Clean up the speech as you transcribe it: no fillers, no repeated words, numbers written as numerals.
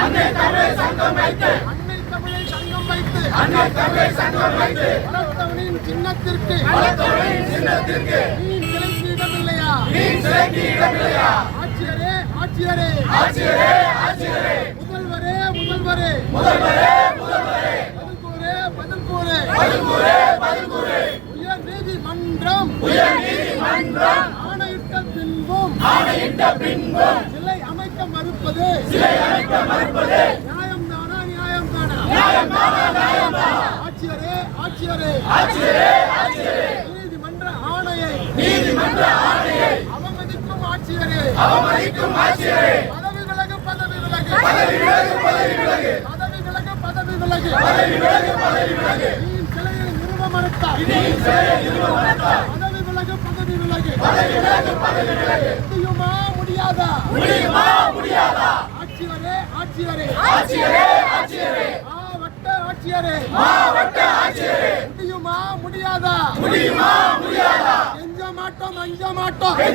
அன்னை தமிழை சங்கம் வைத்து வளர்த்தவனின் சின்னத்திற்கு நீ சிலைக்கு இடமில்லையா? ஆட்சியரே முதல்வரே பதில் கூறு. உயர் நீதிமன்றம் ஆணையிட்ட பின்பும் சிலை அமைக்க மறுப்பது நியாயம்தானா? ஆட்சியரே நீதிமன்ற ஆணையை அவமதிக்கும் ஆட்சியரே பதவி விலகு. நீ சிலையை நிறுவ மறுத்தார். பதவி விலகு. முடியாதா? ஆட்சியரே மாவட்ட ஆட்சியரே முடியாதா? அஞ்ச மாட்டோம்